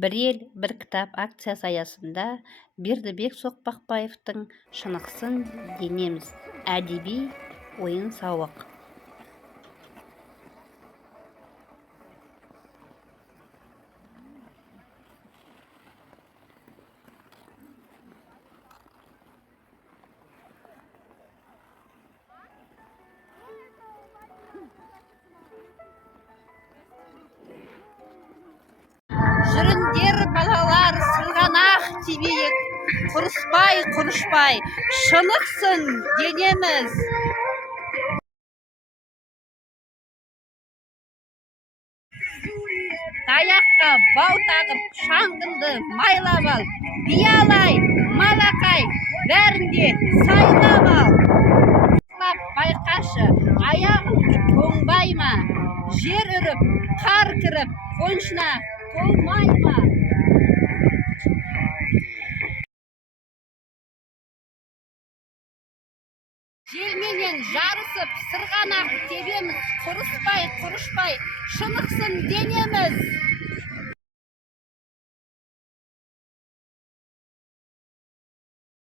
бір ел бір кітап акциясы аясында Бердібек Соқпақбаевтың «Шынықсын денеміз» әдеби ойын-сауық жүріңдер балалар, сырғанақ тебейік, құрышпай, шынықсын денеміз. Таяққа бау тағып, шаңғылды майлап ал, биялай, малақай, бәрінде сайлап ал. Байқашы, аяғың тоңбай ма? Жер үріп, қар кіріп, қоншына толмай ма? Желменен жарысып, сырғанақ тебеміз, құрышпай, шынықсын денеміз.